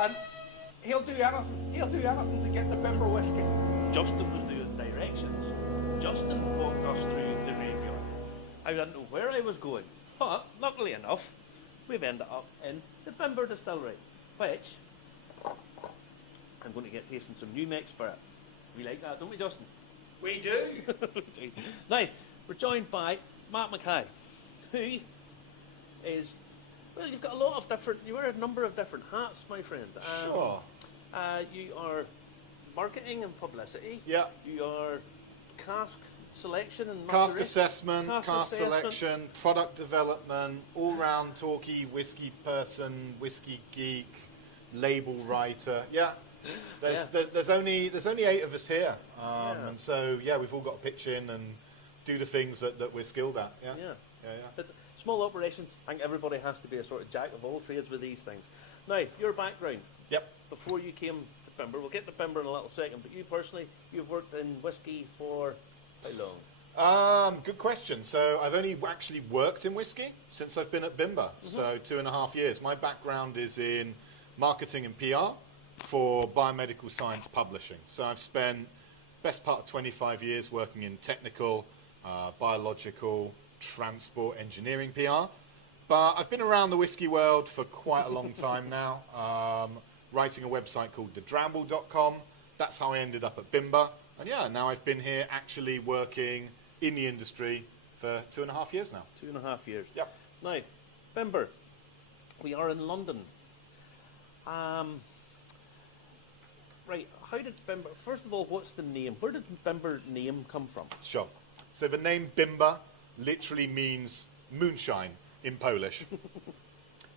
And he'll do anything to get the Bimber whiskey. Justin was doing directions. Justin walked us through the graveyard. I didn't know where I was going, but luckily enough, we've ended up in the Bimber distillery, which I'm going to get tasting some new mix for it. We like that, don't we, Justin? We do. Now, we're joined by Matt Mackay, who is, well, you've got you wear a number of different hats, my friend. Sure. You are marketing and publicity. Yeah. You are cask selection and Cask maturation. assessment, cask selection, product development, all-round talky whiskey person, whiskey geek, label writer. Yeah. There's only 8 of us here, and so we've all got to pitch in and do the things that we're skilled at. Yeah. But small operations, I think everybody has to be a sort of jack of all trades with these things. Now, your background. Yep. Before you came to Bimber, we'll get to Bimber in a little second, but you personally, you've worked in whiskey for how long? Good question. So I've only actually worked in whiskey since I've been at Bimber, so 2.5 years. My background is in marketing and PR for biomedical science publishing. So I've spent best part of 25 years working in technical, biological, transport, engineering PR. But I've been around the whiskey world for quite a long time now, writing a website called thedramble.com. That's how I ended up at Bimber. And now I've been here actually working in the industry for 2.5 years now. 2.5 years. Yep. Now, Bimber, we are in London. Right, how did Bimber, first of all, what's the name? Where did Bimber name come from? Sure. So the name Bimber literally means moonshine in Polish.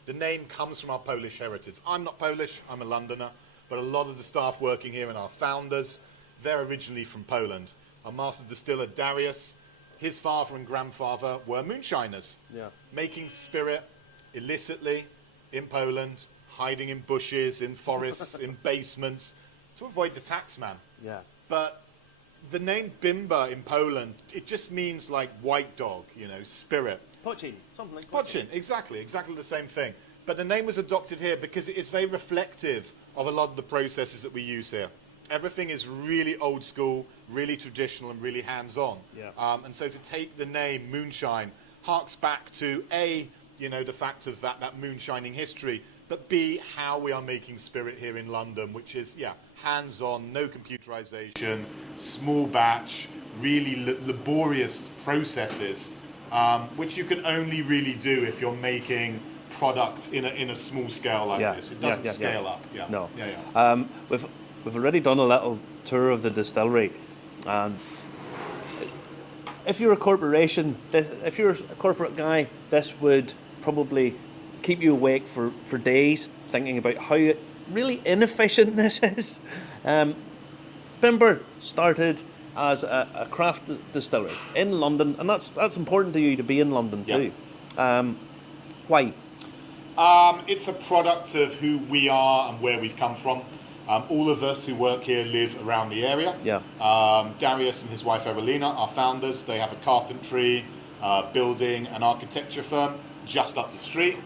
The name comes from our Polish heritage. I'm not Polish, I'm a Londoner, but a lot of the staff working here and our founders, they're originally from Poland. Our master distiller, Darius, his father and grandfather were moonshiners, making spirit illicitly in Poland, hiding in bushes, in forests, in basements, to avoid the taxman. Yeah. But the name Bimber in Poland, it just means like white dog, spirit. Pochin, something like Pochin, exactly the same thing. But the name was adopted here because it is very reflective of a lot of the processes that we use here. Everything is really old school, really traditional, and really hands-on. Yeah. And so to take the name moonshine harks back to A, the fact of that moonshining history, but B, how we are making spirit here in London, which is, hands-on, no computerization, small batch, really laborious processes, which you can only really do if you're making product in a small scale like this. It doesn't scale up. Yeah. No. Yeah. We've already done a little tour of the distillery, and if you're a corporation, if you're a corporate guy, this would probably keep you awake for days thinking about how really inefficient this is. Bimber started as a craft distillery in London, and that's important to you to be in London too. Why? It's a product of who we are and where we've come from. All of us who work here live around the area. Yeah. Darius and his wife Evelina are founders. They have a carpentry, building and architecture firm just up the street.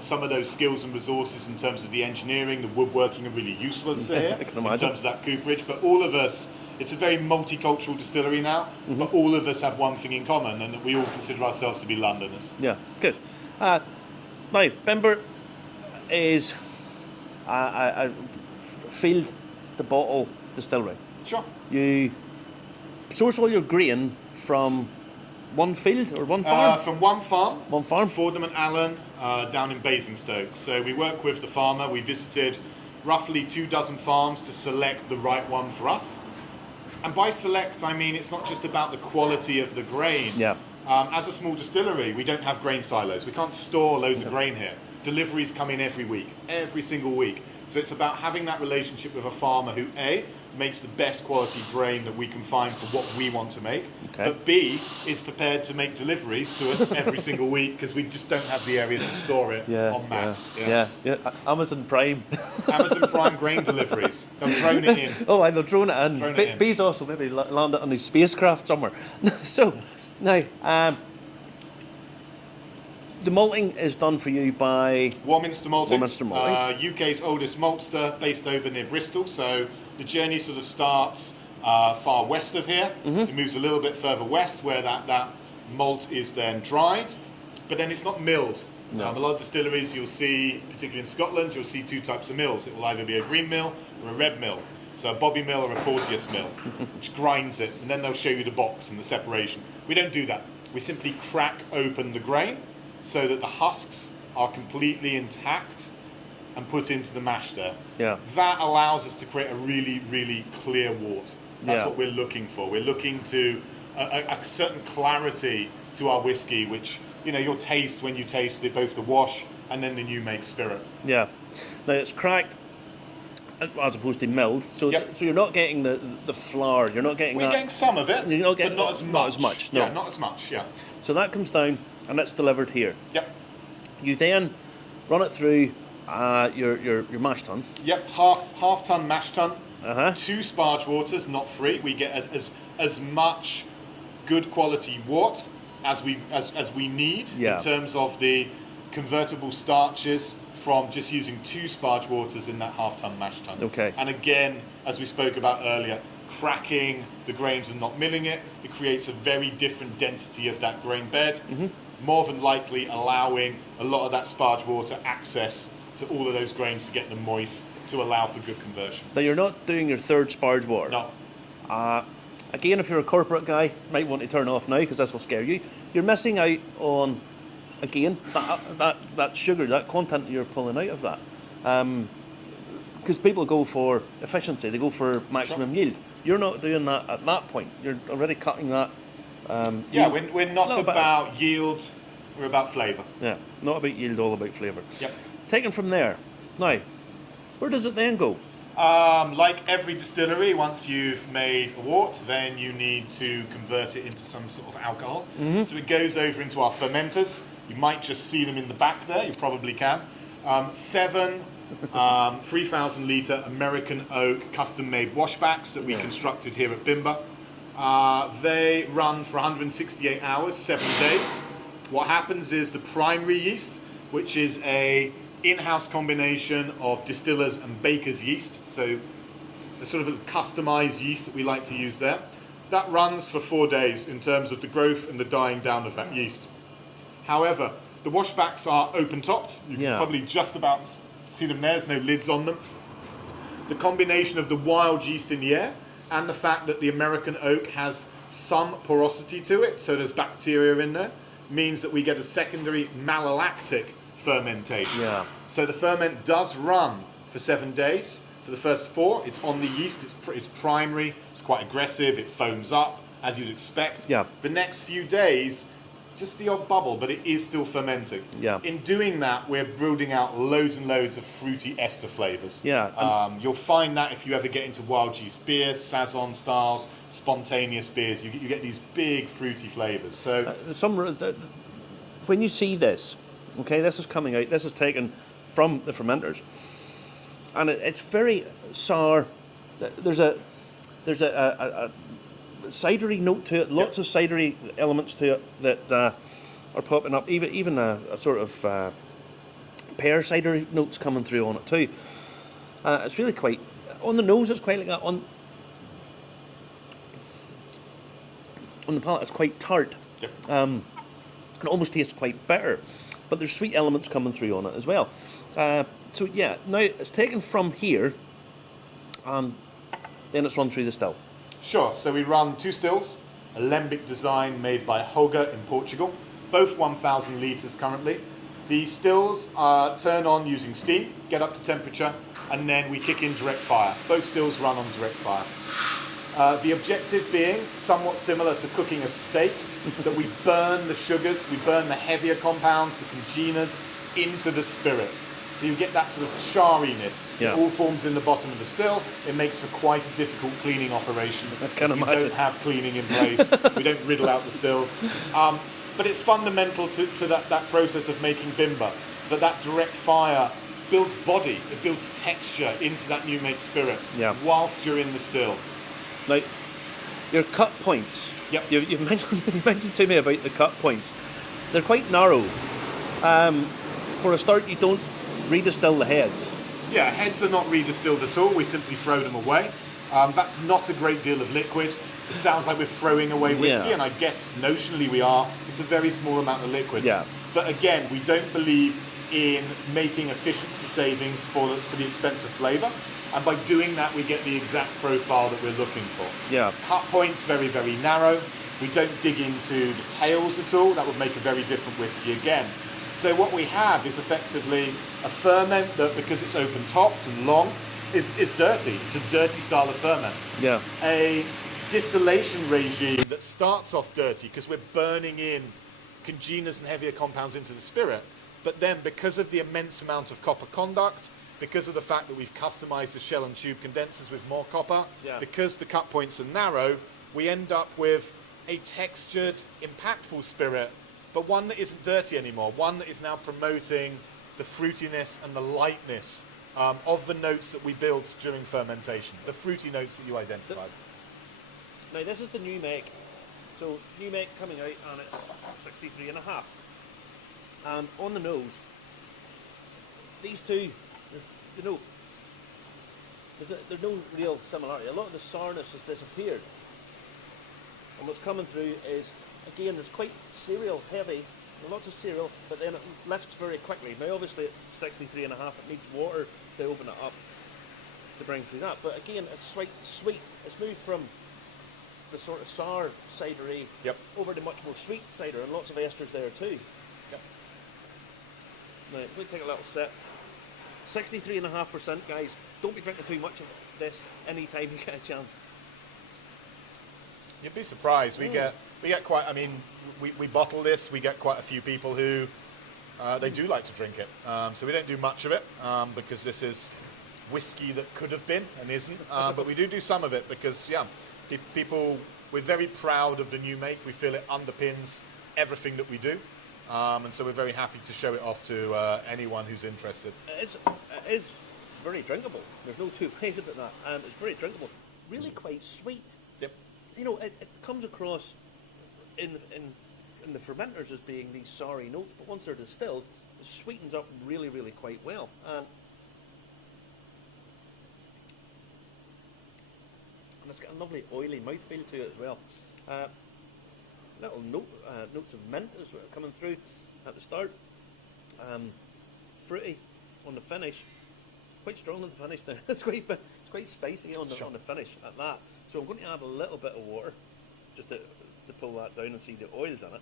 Some of those skills and resources in terms of the engineering, the woodworking are really useful here I can in imagine. terms of that cooperage. But all of us, it's a very multicultural distillery now, but all of us have one thing in common, and that we all consider ourselves to be Londoners. Yeah, good. Now, Bimber is a field to bottle distillery. Sure. You source all your grain from one field or one farm? From one farm. One farm? Fordham and Allen, down in Basingstoke. So we work with the farmer. We visited roughly 24 farms to select the right one for us. And by select, I mean it's not just about the quality of the grain. Yeah. As a small distillery, we don't have grain silos. We can't store loads of grain here. Deliveries come in every week, every single week. So it's about having that relationship with a farmer who, A, makes the best quality grain that we can find for what we want to make, but B, is prepared to make deliveries to us every single week because we just don't have the area to store it en masse. Yeah. Amazon Prime. Amazon Prime grain deliveries. They'll drone it in. Oh, I know, drone it in. Bezos will maybe land it on his spacecraft somewhere. So, now, the malting is done for you by Warminster Malting. Warminster Malting. UK's oldest maltster, based over near Bristol. So the journey sort of starts far west of here. It moves a little bit further west, where that malt is then dried, but then it's not milled. No. A lot of distilleries you'll see, particularly in Scotland, you'll see two types of mills. It will either be a green mill or a red mill. So a Bobby mill or a Porteous mill, which grinds it, and then they'll show you the box and the separation. We don't do that. We simply crack open the grain so that the husks are completely intact and put into the mash there. Yeah. That allows us to create a really, really clear wort. That's Yeah. what we're looking for. We're looking to a certain clarity to our whiskey, which, you know, you'll taste when you taste it, both the wash and then the new make spirit. Yeah. Now it's cracked as opposed to milled, so Yep. so you're not getting the flour. You're not getting We're that. getting some of it, You're not getting but not as much. Not as much. No. Yeah, not as much. Yeah. So that comes down and it's delivered here. Yep. You then run it through your mash tun. Yep. Half ton mash tun. 2 sparge waters, not 3. We get as much good quality wort as we need Yeah. in terms of the convertible starches from just using 2 sparge waters in that half ton mash tun. Okay. And again, as we spoke about earlier, cracking the grains and not milling it creates a very different density of that grain bed, more than likely allowing a lot of that sparge water access to all of those grains to get them moist to allow for good conversion. Now you're not doing your third sparge water. No. Again, if you're a corporate guy, you might want to turn off now because this will scare you. You're missing out on, again, that sugar, that content that you're pulling out of that. Because people go for efficiency, they go for maximum yield. You're not doing that at that point. You're already cutting that. Yeah, yield. we're not Little bit. about yield, we're about flavour. Yeah, not about yield, all about flavour. Yep. Taken from there. Now, where does it then go? Like every distillery, once you've made a wort, then you need to convert it into some sort of alcohol. So it goes over into our fermenters. You might just see them in the back there, you probably can. 7 3,000 litre American oak custom-made washbacks that we constructed here at Bimber. They run for 168 hours, 7 days. What happens is the primary yeast, which is a in-house combination of distillers and bakers yeast, so a sort of a customized yeast that we like to use there, that runs for 4 days in terms of the growth and the dying down of that yeast. However, the washbacks are open-topped. You can probably just about see them there. There's no lids on them. The combination of the wild yeast in the air and the fact that the American oak has some porosity to it, so there's bacteria in there, means that we get a secondary malolactic fermentation. Yeah. So the ferment does run for 7 days. For the first 4, it's on the yeast, it's primary, it's quite aggressive, it foams up, as you'd expect. Yeah. The next few days, just the odd bubble, but it is still fermenting. Yeah. In doing that, we're building out loads and loads of fruity ester flavours. Yeah. You'll find that if you ever get into wild yeast beers, Saison styles, spontaneous beers, you get these big fruity flavours. So when you see this, okay, this is coming out, this is taken from the fermenters, and it's very sour. There's a cidery note to it, lots of cidery elements to it that are popping up, even a sort of pear cidery notes coming through on it too. It's really quite, on the nose it's quite like that, on the palate it's quite tart. It almost tastes quite bitter, but there's sweet elements coming through on it as well. So yeah, now it's taken from here, and then it's run through the still. Sure, so we run 2 stills, a lembic design made by Holger in Portugal, both 1,000 litres currently. The stills turn on using steam, get up to temperature, and then we kick in direct fire. Both stills run on direct fire. The objective being somewhat similar to cooking a steak, that we burn the sugars, we burn the heavier compounds, the congeners, into the spirit. So you get that sort of charriness. Yeah. It all forms in the bottom of the still. It makes for quite a difficult cleaning operation. I can We imagine. don't have cleaning in place. We don't riddle out the stills. But it's fundamental to that process of making Bimber, that direct fire builds body, it builds texture into that new make spirit whilst you're in the still. Now, your cut points. Yep. You've mentioned to me about the cut points. They're quite narrow. For a start, you don't redistill the heads. Yeah, heads are not redistilled at all. We simply throw them away. That's not a great deal of liquid. It sounds like we're throwing away whiskey, Yeah. and I guess notionally we are. It's a very small amount of liquid. Yeah. But again, we don't believe in making efficiency savings for the expense of flavour. And by doing that, we get the exact profile that we're looking for. Yeah. Cut points very, very narrow. We don't dig into the tails at all. That would make a very different whiskey again. So what we have is effectively a ferment that, because it's open-topped and long, is dirty. It's a dirty style of ferment. Yeah. A distillation regime that starts off dirty because we're burning in congeners and heavier compounds into the spirit. But then because of the immense amount of copper conduct, because of the fact that we've customized the shell and tube condensers with more copper, because the cut points are narrow, we end up with a textured, impactful spirit, but one that isn't dirty anymore, one that is now promoting the fruitiness and the lightness of the notes that we build during fermentation, the fruity notes that you identified. Now this is the new make. So new make coming out, and it's 63.5. And on the nose, these two, there's no real similarity. A lot of the sourness has disappeared. And what's coming through is, again, there's quite cereal heavy, lots of cereal, but then it lifts very quickly. Now obviously at 63.5 it needs water to open it up to bring through that. But again, it's quite sweet. It's moved from the sort of sour cidery over to much more sweet cider, and lots of esters there too. Yep. Now, we'll take a little sip. 63.5%, guys. Don't be drinking too much of this anytime you get a chance. You'd be surprised. We get quite. I mean, we bottle this. We get quite a few people who they do like to drink it. So we don't do much of it because this is whiskey that could have been and isn't. But we do some of it because people. We're very proud of the new make. We feel it underpins everything that we do. And so we're very happy to show it off to anyone who's interested. It is very drinkable. There's no two ways about that. And it's very drinkable. Really quite sweet. Yep. You know, it comes across in the fermenters as being these sorry notes, but once they're distilled, it sweetens up really, really quite well. And it's got a lovely oily mouthfeel to it as well. Little notes of mint as well coming through at the start. Fruity on the finish, quite strong on the finish now. It's quite spicy on the finish at that. So I'm going to add a little bit of water just to pull that down and see the oils in it.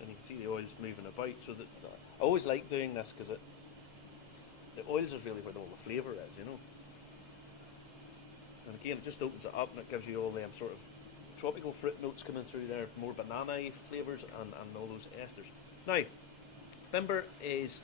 And you can see the oils moving about. So that I always like doing this because the oils is really where all the flavour is, you know. And again, it just opens it up and it gives you all them sort of tropical fruit notes coming through there, more banana-y flavours and all those esters. Now, Bimber is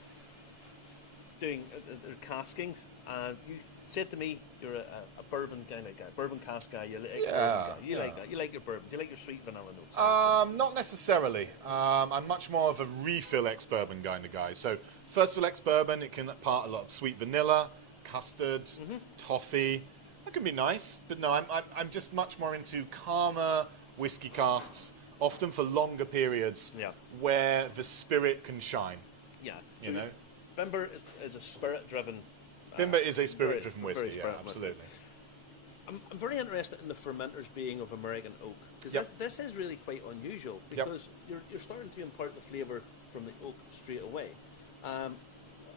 doing their caskings, and you said to me you're a bourbon kind of guy, bourbon cask guy. You like bourbon guy. You like that. You like your bourbon. Do you like your sweet vanilla notes? Not necessarily. I'm much more of a refill ex-bourbon kind of guy. So first fill ex-bourbon, it can impart a lot of sweet vanilla, custard, toffee. That can be nice, but no, I'm just much more into calmer whiskey casks, often for longer periods, where the spirit can shine. Yeah, so you know. Bimber is a spirit-driven. Bimber is a spirit-driven whiskey. Yeah, absolutely. I'm very interested in the fermenters being of American oak, because this is really quite unusual, because you're starting to impart the flavour from the oak straight away.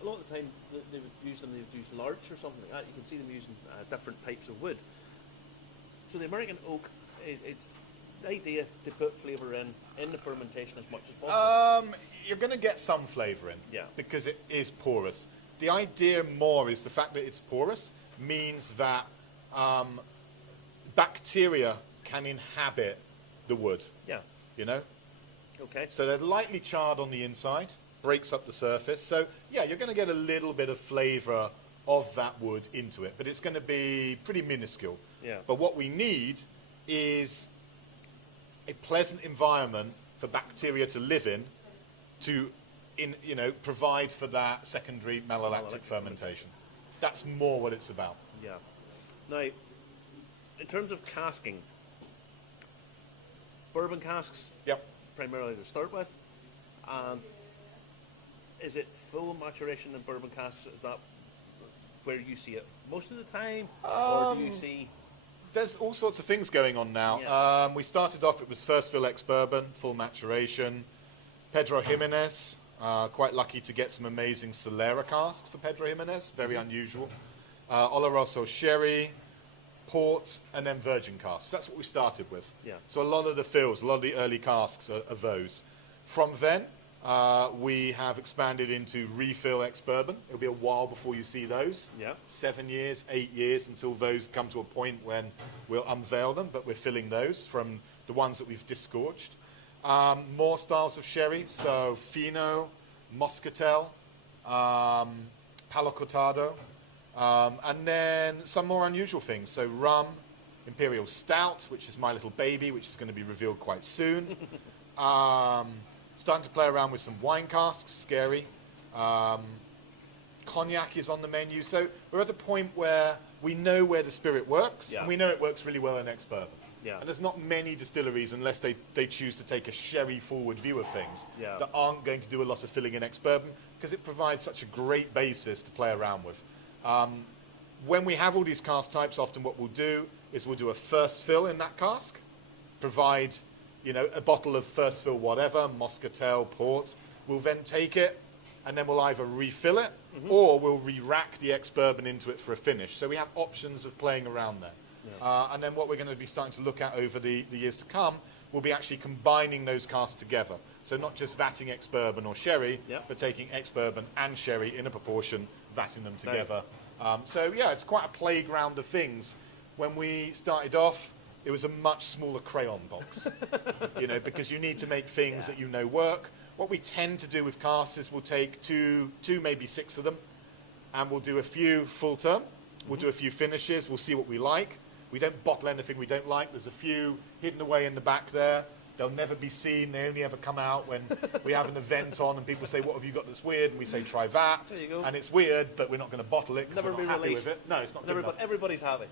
A lot of the time they would use larch or something like that. You can see them using different types of wood. So the American oak, it's the idea to put flavour in the fermentation as much as possible. You're going to get some flavour in, because it is porous. The idea more is the fact that it's porous means that bacteria can inhabit the wood. Yeah. You know? Okay. So they're lightly charred on the inside, breaks up the surface. So, yeah, you're going to get a little bit of flavour of that wood into it, but it's going to be pretty minuscule. Yeah. But what we need is a pleasant environment for bacteria to live in to, provide for that secondary malolactic fermentation. That's more what it's about. Yeah. Now, in terms of casking, bourbon casks, primarily to start with, and is it full maturation in bourbon casks? Is that where you see it most of the time, or do you see? There's all sorts of things going on now. Yeah. We started off, it was first fill ex-bourbon, full maturation. Pedro Jimenez, quite lucky to get some amazing Solera casks for Pedro Jimenez, very unusual. Oloroso sherry, port, and then virgin casks. That's what we started with. Yeah. So a lot of the fills, a lot of the early casks are those. From then, we have expanded into refill ex-bourbon. It'll be a while before you see those. Yeah. 7 years, 8 years until those come to a point when we'll unveil them, but we're filling those from the ones that we've disgorged. More styles of sherry, so Fino, Moscatel, Palo Cortado, and then some more unusual things. So rum, Imperial Stout, which is my little baby, which is going to be revealed quite soon. Starting to play around with some wine casks, scary. Cognac is on the menu. So we're at a point where we know where the spirit works, and we know it works really well in ex-bourbon. Yeah. And there's not many distilleries, unless they choose to take a sherry-forward view of things, that aren't going to do a lot of filling in ex-bourbon, because it provides such a great basis to play around with. When we have all these cask types, often what we'll do is we'll do a first fill in that cask, provide a bottle of first fill whatever, Moscatel, port. We'll then take it, and then we'll either refill it, or we'll re-rack the ex-bourbon into it for a finish. So we have options of playing around there. Yeah. And then what we're going to be starting to look at over the years to come will be actually combining those casks together. So not just vatting ex-bourbon or sherry, but taking ex-bourbon and sherry in a proportion, vatting them together. So yeah, it's quite a playground of things. When we started off, it was a much smaller crayon box, because you need to make things that work. What we tend to do with casks is we'll take two, maybe 6 of them, and we'll do a few full term. We'll do a few finishes. We'll see what we like. We don't bottle anything we don't like. There's a few hidden away in the back there. They'll never be seen. They only ever come out when we have an event on and people say, what have you got that's weird? And we say, try that. There you go. And it's weird, but we're not going to bottle it because Never we're not be happy released. with it. No, it's not good enough. Everybody's happy.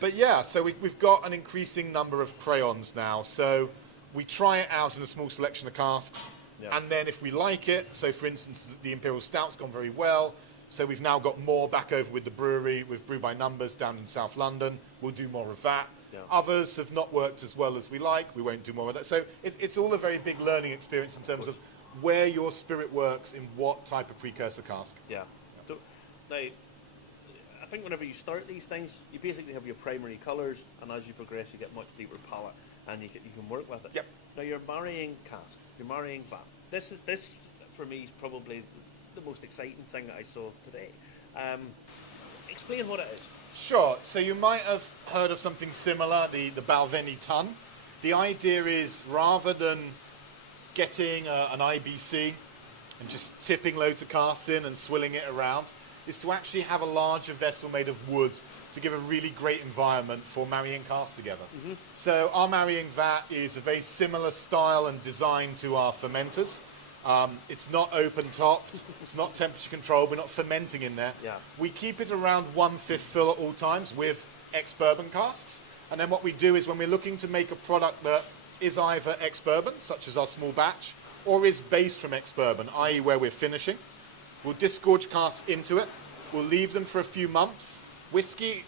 But yeah, so we've got an increasing number of crayons now. So we try it out in a small selection of casks. Yeah. And then if we like it, so for instance, the Imperial Stout's gone very well. So we've now got more back over with the brewery, with Brew by Numbers down in South London. We'll do more of that. Yeah. Others have not worked as well as we like. We won't do more of that. So it's all a very big learning experience in terms of where your spirit works in what type of precursor cask. Yeah. So, now, I think whenever you start these things, you basically have your primary colours, and as you progress, you get much deeper palette, and you can work with it. Yep. Now you're marrying cask, you're marrying vat. This for me is probably the most exciting thing that I saw today. Explain what it is. Sure. So you might have heard of something similar, the Balvenie Tun. The idea is rather than getting an IBC and just tipping loads of casks in and swilling it around, is to actually have a larger vessel made of wood to give a really great environment for marrying casks together. So our marrying vat is a very similar style and design to our fermenters. It's not open topped, it's not temperature controlled, we're not fermenting in there. Yeah. We keep it around 1/5 fill at all times with ex-bourbon casks. And then what we do is when we're looking to make a product that is either ex-bourbon, such as our small batch, or is based from ex-bourbon, i.e. where we're finishing, we'll disgorge casks into it, we'll leave them for a few months. Whiskey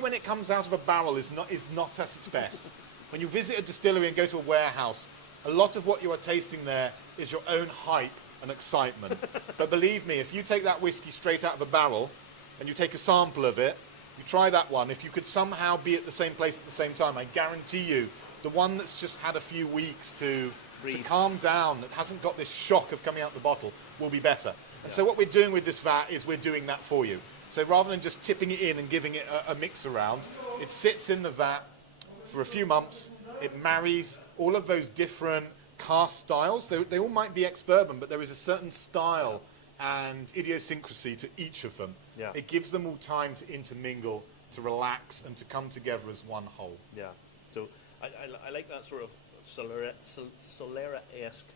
when it comes out of a barrel is not at its best. When you visit a distillery and go to a warehouse, a lot of what you are tasting there is your own hype and excitement. But believe me, if you take that whiskey straight out of a barrel and you take a sample of it, you try that one, if you could somehow be at the same place at the same time, I guarantee you, the one that's just had a few weeks to calm down, that hasn't got this shock of coming out the bottle, will be better. And so what we're doing with this vat is we're doing that for you. So rather than just tipping it in and giving it a mix around, it sits in the vat for a few months. It marries all of those different cask styles. They all might be ex-bourbon, but there is a certain style and idiosyncrasy to each of them. Yeah. It gives them all time to intermingle, to relax, and to come together as one whole. Yeah. So I like that sort of Solera-esque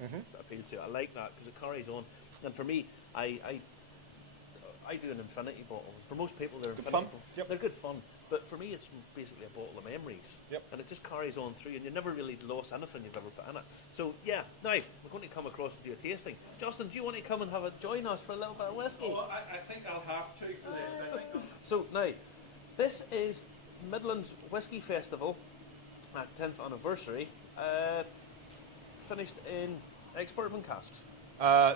appeal to it. I like that because it carries on. And for me, I I do an infinity bottle. For most people, they're Good infinity fun. bottles. Yep. They're good fun. But for me, it's basically a bottle of memories. Yep. And it just carries on through, and you never really lost anything you've ever put in it. So, yeah, now, we're going to come across and do a tasting. Justin, do you want to come and join us for a little bit of whiskey? Oh, I think I'll have to for this. I think So, now, this is Midlands Whisky Festival at 10th anniversary, finished in ex-bourbon casks.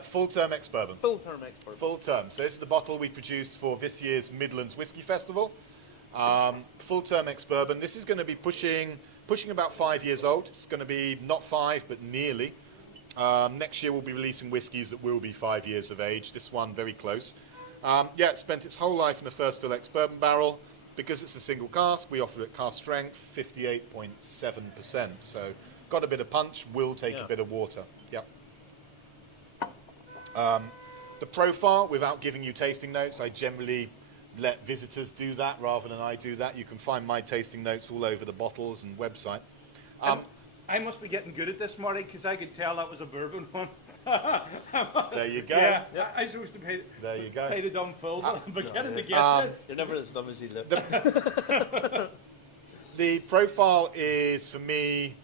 Full term ex-bourbon. Full term ex-bourbon. Full term. So this is the bottle we produced for this year's Midlands Whisky Festival. Full term ex-bourbon. This is going to be pushing about 5 years old. It's going to be not 5, but nearly. Next year we'll be releasing whiskies that will be 5 years of age. This one very close. Yeah, it spent its whole life in a first fill ex-bourbon barrel. Because it's a single cask, we offer it cask strength, 58.7%. So got a bit of punch, will take a bit of water. Yep. The profile, without giving you tasting notes, I generally let visitors do that rather than I do that. You can find my tasting notes all over the bottles and website. I must be getting good at this, Marty, because I could tell that was a bourbon one. There you go. Yeah, Yep. I'm supposed to pay. There you go. Pay the dumb fool, but getting to get this. You're never as dumb as you look. The profile is, for me,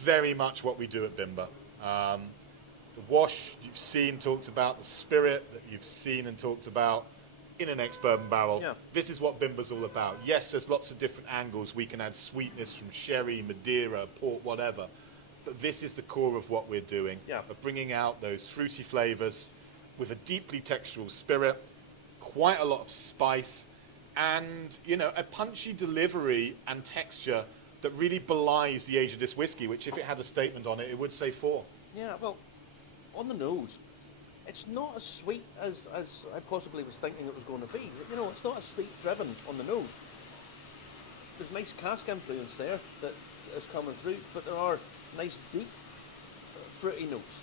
very much what we do at Bimber. The wash you've seen, talked about, the spirit that you've seen and talked about in an ex-bourbon barrel. Yeah. This is what Bimber's all about. Yes, there's lots of different angles. We can add sweetness from sherry, Madeira, port, whatever. But this is the core of what we're doing. Yeah. Of bringing out those fruity flavors with a deeply textural spirit, quite a lot of spice, and, you know, a punchy delivery and texture that really belies the age of this whiskey, which if it had a statement on it, it would say 4. Yeah, well, on the nose, it's not as sweet as I possibly was thinking it was going to be. You know, it's not as sweet driven on the nose. There's nice cask influence there that is coming through, but there are nice deep fruity notes.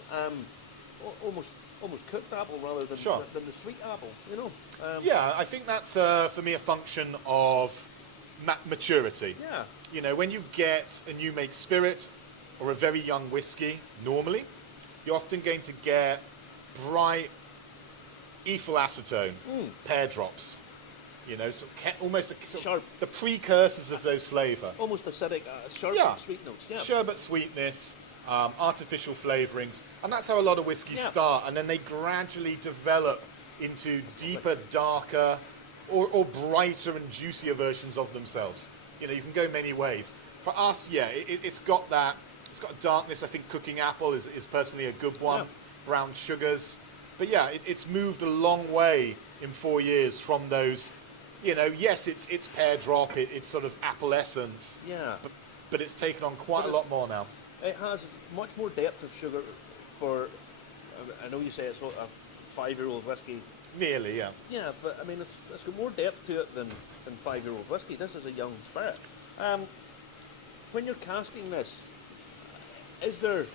Almost cooked apple rather than, Sure. than the sweet apple, you know. Yeah, I think that's, for me, a function of maturity. Yeah. You know, when you get a new make spirit or a very young whiskey, normally, you're often going to get bright ethyl acetone, pear drops. You know, almost Sharp. the precursors of those flavour. Almost acidic, sharp Yeah. sweet notes. Yeah. Sherbet sweetness, artificial flavourings, and that's how a lot of whiskies start, and then they gradually develop into deeper, darker, or brighter and juicier versions of themselves. You know, you can go many ways. For us, yeah, it's got that. It's got darkness. I think cooking apple is personally a good one. Yeah. Brown sugars, but yeah, it's moved a long way in 4 years from those. You know, yes, it's pear drop, it's sort of apple essence, Yeah. but it's taken on quite a But lot more now. It has much more depth of sugar for, I know you say it's a 5-year-old whiskey. Nearly, yeah. Yeah, but I mean, it's got more depth to it than 5-year-old whiskey. This is a young spirit. When you're casking this, is there,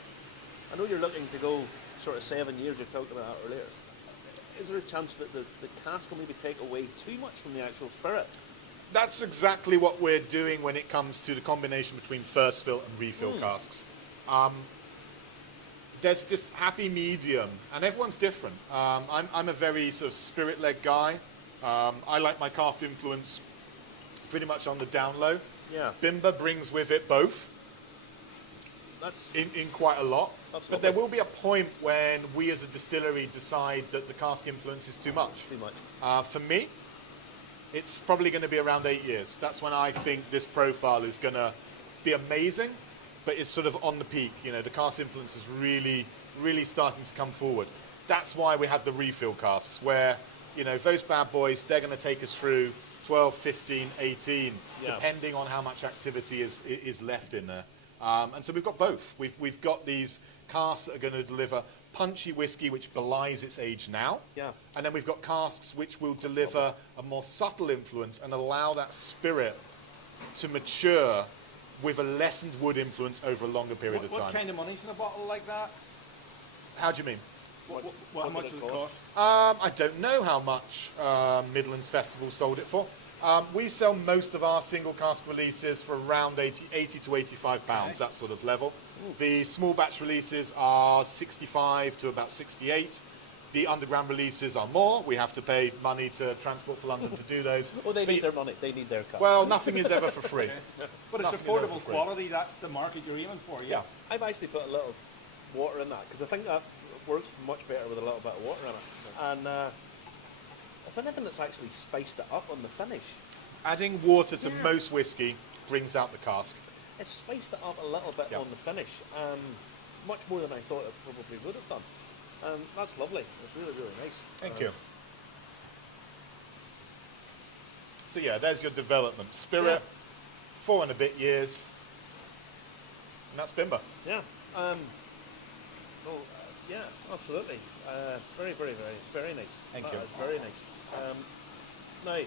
I know you're looking to go sort of 7 years, you talked about that earlier. Is there a chance that the cask will maybe take away too much from the actual spirit? That's exactly what we're doing when it comes to the combination between first fill and refill casks. There's this happy medium, and everyone's different. I'm a very sort of spirit-led guy. I like my craft influence pretty much on the down low. Yeah. Bimber brings with it both. That's In quite a lot. That's But there will be a point when we as a distillery decide that the cask influence is too much. too much. For me, it's probably going to be around 8 years. That's when I think this profile is going to be amazing, but it's sort of on the peak. You know, the cask influence is really, really starting to come forward. That's why we have the refill casks, where, you know, those bad boys, they're going to take us through 12, 15, 18, Yeah. depending on how much activity is left in there. And so we've got both. We've got these casks that are going to deliver punchy whiskey which belies its age now. Yeah. And then we've got casks which will deliver a more subtle influence and allow that spirit to mature with a lessened wood influence over a longer period of What time. kind of money's in a bottle like that? How do you mean? How much did it does it cost? cost? I don't know how much Midlands Festival sold it for. We sell most of our single cask releases for around 80 to 85 pounds, that sort of level. The small batch releases are 65 to about 68. The underground releases are more. We have to pay money to Transport for London to do those. Oh, they need their money. They need their cut. Well, nothing is ever for free. But it's Nothing is ever affordable for free. quality. That's the market you're aiming for. Yeah. I've actually put a little water in that because I think that works much better with a little bit of water in it. And if anything, it's actually spiced it up on the finish. Adding water to most whiskey brings out the cask. It's spiced it up a little bit on the finish, much more than I thought it probably would have done. That's lovely. It's really, really nice. Thank you. So yeah, there's your development. Spirit, 4 and a bit years. And that's Bimber. Yeah. Yeah, absolutely. Very, very, very, very nice. Thank you. It's very nice. Now,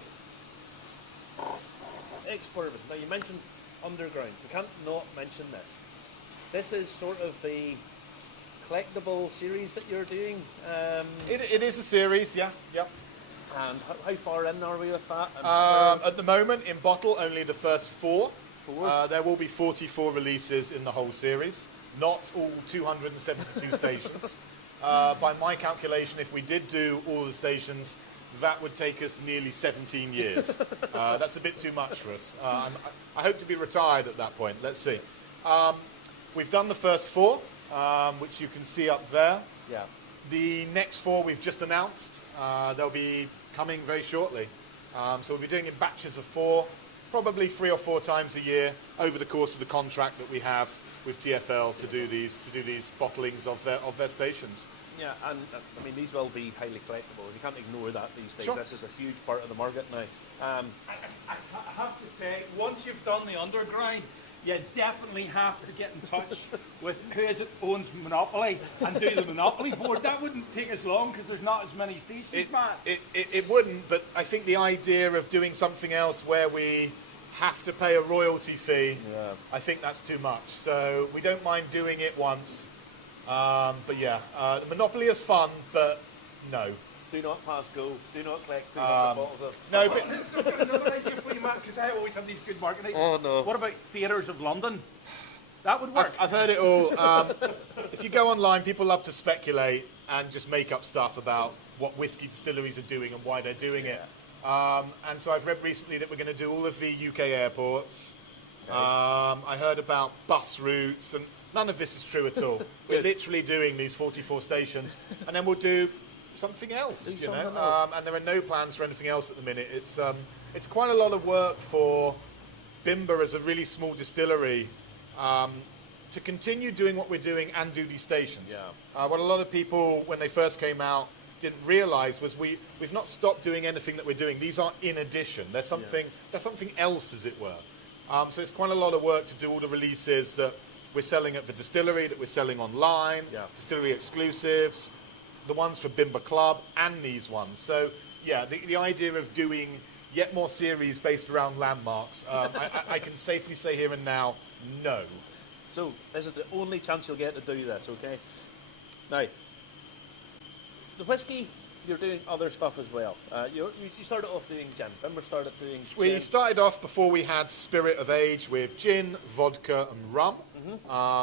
ex-bourbon. Now, you mentioned underground. We can't not mention this. This is sort of the collectible series that you're doing. It is a series, yeah. And how far in are we with that? At the moment, in bottle, only the first 4. 4? There will be 44 releases in the whole series. Not all 272 stations. By my calculation, if we did do all the stations, that would take us nearly 17 years. That's a bit too much for us. I hope to be retired at that point. Let's see. We've done the first 4, which you can see up there. Yeah. The next 4 we've just announced. They'll be coming very shortly. So we'll be doing in batches of 4, probably 3 or 4 times a year over the course of the contract that we have with TFL to do these bottlings of their stations. Yeah, and I mean, these will be highly collectible. You can't ignore that these days. Sure. This is a huge part of the market now. I have to say, once you've done the underground, you definitely have to get in touch with who is it owns Monopoly and do the Monopoly board. That wouldn't take as long because there's not as many stations, Matt. It wouldn't, but I think the idea of doing something else where we have to pay a royalty fee, I think that's too much. So we don't mind doing it once. But yeah, the Monopoly is fun, but no. Do not pass go. Do not collect 200 bottles of... No, I've got another idea for you, Matt, because I always have these good marketing. Oh, no. What about Theatres of London? That would work. I've heard it all. If you go online, people love to speculate and just make up stuff about what whiskey distilleries are doing and why they're doing it. And so I've read recently that we're going to do all of the UK airports. Okay. I heard about bus routes, and none of this is true at all. We're literally doing these 44 stations, and then we'll do something else, and there are no plans for anything else at the minute. It's quite a lot of work for Bimber as a really small distillery to continue doing what we're doing and do these stations. What a lot of people, when they first came out, didn't realise was we've not stopped doing anything that we're doing. These are in addition. There's something else, as it were. So it's quite a lot of work to do all the releases that we're selling at the distillery, that we're selling online, distillery exclusives, the ones for Bimber Club, and these ones. So yeah, the idea of doing yet more series based around landmarks, I can safely say here and now, no. So this is the only chance you'll get to do this, okay? Now, the whiskey, you're doing other stuff as well. You started off doing gin. Bimber started doing gin. We started off before we had Spirit of Age with gin, vodka and rum.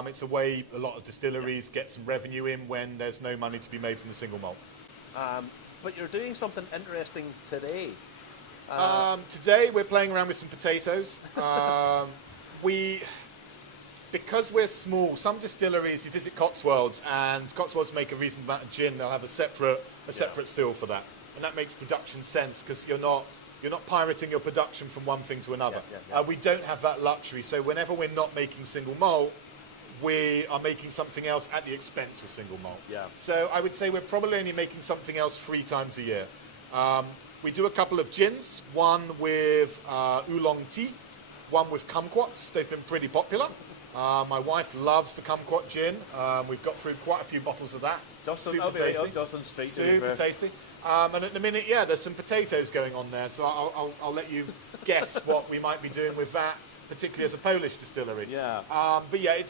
It's a way a lot of distilleries get some revenue in when there's no money to be made from the single malt. But you're doing something interesting today. Today we're playing around with some potatoes. Because we're small, some distilleries, you visit Cotswolds, and Cotswolds make a reasonable amount of gin. They'll have a separate still for that, and that makes production sense because you're not pirating your production from one thing to another. We don't have that luxury, so whenever we're not making single malt, we are making something else at the expense of single malt. So I would say we're probably only making something else 3 times a year. We do a couple of gins, one with oolong tea, one with kumquats. They've been pretty popular. My wife loves the kumquat gin. We've got through quite a few bottles of that. Super tasty. Justin's Street. Super tasty. And at the minute, there's some potatoes going on there, so I'll let you guess what we might be doing with that, particularly as a Polish distillery. But yeah,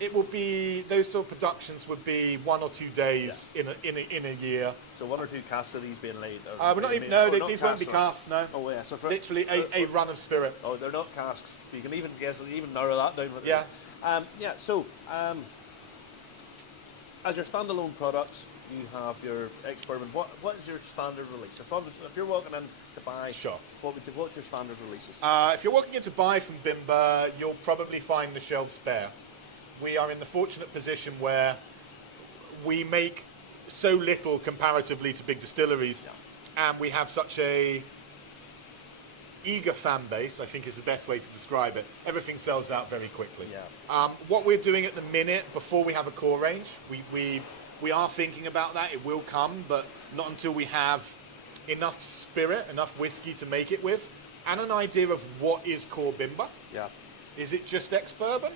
it will be, those sort of productions would be 1 or 2 days in a year. So 1 or 2 casks of these being laid? We're not even, these won't be casks, no. Oh yeah, so literally a run of spirit. Oh, they're not casks, so you can even narrow that down with So as your standalone products, you have your ex-bourbon, what is your standard release? If you're walking in to buy, Sure. What's your standard releases? If you're walking in to buy from Bimber, you'll probably find the shelves bare. We are in the fortunate position where we make so little comparatively to big distilleries, and we have such a eager fan base, I think is the best way to describe it. Everything sells out very quickly. Yeah. What we're doing at the minute, before we have a core range, we are thinking about that. It will come, but not until we have enough spirit, enough whiskey to make it with, and an idea of what is core Bimber. Yeah. Is it just ex-bourbon?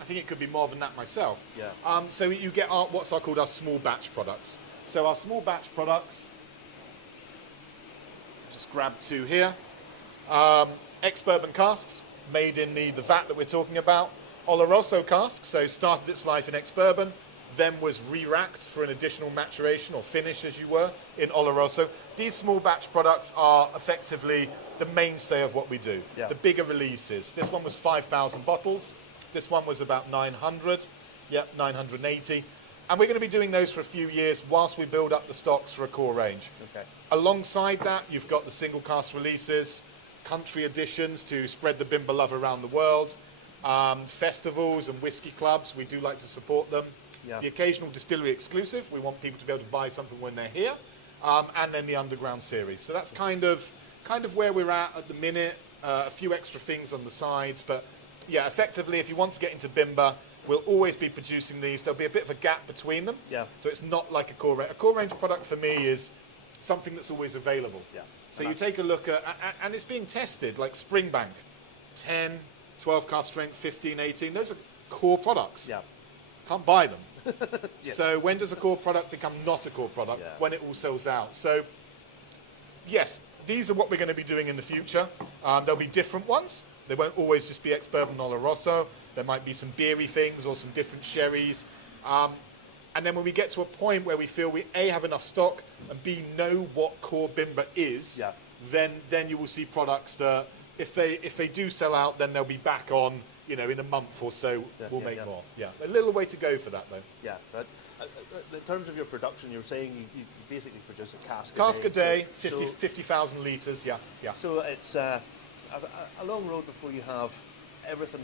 I think it could be more than that myself. Yeah. So you get what's called our small batch products. So our small batch products, just grab two here. Ex-bourbon casks, made in the vat that we're talking about. Oloroso cask, so started its life in ex-bourbon, then was re-racked for an additional maturation or finish, as you were, in Oloroso. These small batch products are effectively the mainstay of what we do. Yeah. The bigger releases. This one was 5,000 bottles. This one was about 900. Yep, 980. And we're going to be doing those for a few years whilst we build up the stocks for a core range. Okay. Alongside that, you've got the single cask releases, country editions to spread the Bimber love around the world, festivals and whiskey clubs, we do like to support them. Yeah. The occasional distillery exclusive, we want people to be able to buy something when they're here, and then the underground series. So that's kind of where we're at the minute. A few extra things on the sides, but yeah, effectively, if you want to get into Bimber, we'll always be producing these. There'll be a bit of a gap between them. Yeah. So it's not like a core range. A core range product for me is something that's always available. Yeah. So you take a look at, and it's being tested, like Springbank, 10, 12 cask strength, 15, 18. Those are core products. Yeah. Can't buy them. Yes. So when does a core product become not a core product? Yeah. When it all sells out. So yes, these are what we're going to be doing in the future. There'll be different ones. They won't always just be ex-bourbon Oloroso. There might be some beery things or some different sherries. And then when we get to a point where we feel we A, have enough stock, and B, know what core Bimber is, Yeah. then you will see products that, if they do sell out, then they'll be back on, in a month or so, we'll make more. Yeah, a little way to go for that, though. Yeah, but in terms of your production, you were saying you basically produce a cask Cask a day, so 50,000 litres, yeah. So it's a long road before you have everything,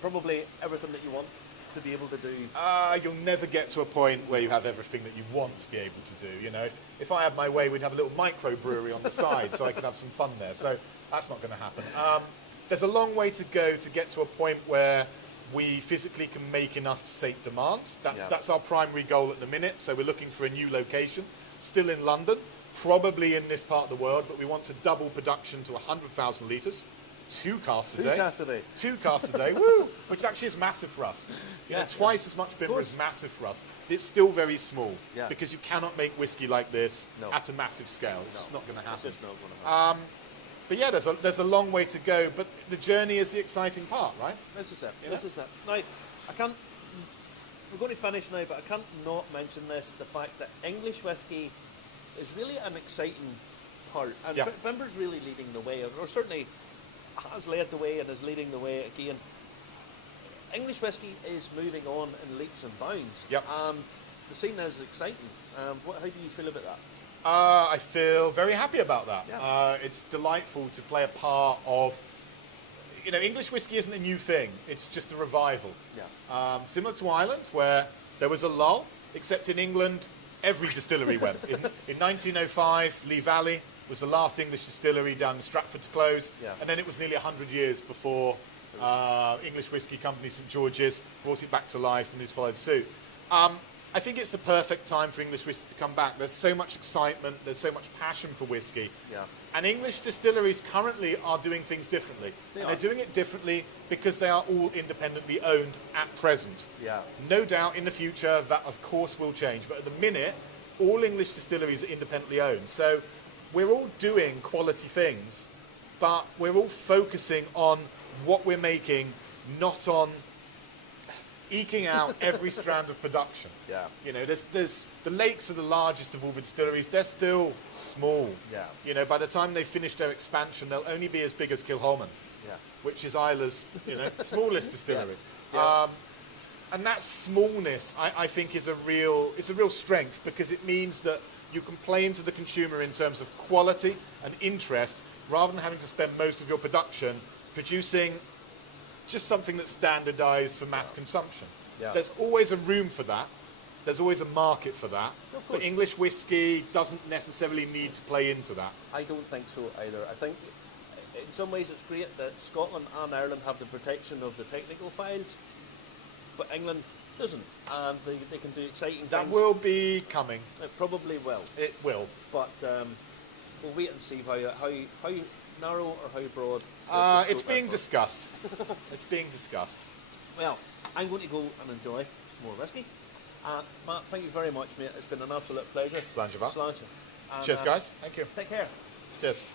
probably everything that you want to be able to do. You'll never get to a point where you have everything that you want to be able to do. If I had my way, we'd have a little microbrewery on the side, so I could have some fun there. So that's not going to happen. There's a long way to go to get to a point where we physically can make enough to sate demand. That's our primary goal at the minute. So we're looking for a new location, still in London, probably in this part of the world, but we want to double production to 100,000 litres. 2 casks a day. 2 casks a day. 2 casks a day, woo! Which actually is massive for us. Twice as much Bimber course. is massive for us. It's still very small, Yeah. because you cannot make whiskey like this No. at a massive scale. It's just not going to It's happen. just not going to happen. But yeah, there's a long way to go, but the journey is the exciting part, right? This is it. You This know? is it. Now, I can't. We're going to finish now, but I can't not mention this: the fact that English whiskey is really an exciting part, and Yeah. Bimber's really leading the way, or certainly has led the way and is leading the way again. English whiskey is moving on in leaps and bounds. Yep. The scene is exciting. How do you feel about that? I feel very happy about that. Yeah. It's delightful to play a part of. English whiskey isn't a new thing. It's just a revival. Yeah. Similar to Ireland, where there was a lull, except in England, every distillery went. In 1905, Lee Valley was the last English distillery down in Stratford to close, Yeah. and then it was nearly 100 years before English whiskey company St George's brought it back to life and has followed suit. I think it's the perfect time for English whiskey to come back. There's so much excitement, there's so much passion for whiskey. Yeah. And English distilleries currently are doing things differently. They They're are. doing it differently because they are all independently owned at present. Yeah. No doubt in the future that of course will change, but at the minute, all English distilleries are independently owned. So we're all doing quality things, but we're all focusing on what we're making, not on eking out every strand of production. Yeah. There's the Lakes are the largest of all the distilleries. They're still small. Yeah. By the time they finish their expansion, they'll only be as big as Kilholman, Yeah. which is Isla's, smallest distillery. Yeah. And that smallness, I think, is a real strength, because it means that you can play into the consumer in terms of quality and interest, rather than having to spend most of your production producing just something that's standardized for mass consumption. Yeah. There's always a room for that. There's always a market for that. Of course. But English whiskey doesn't necessarily need to play into that. I don't think so either. I think in some ways it's great that Scotland and Ireland have the protection of the technical files, but England doesn't, and they can do exciting things. That will be coming. It probably will. It will. But we'll wait and see how narrow or how broad. It's being discussed. It's being discussed. Well, I'm going to go and enjoy some more whiskey. Matt, thank you very much, mate. It's been an absolute pleasure. Sláinte mhath. Sláinte. And, Cheers, guys. Thank you. Take care. Cheers.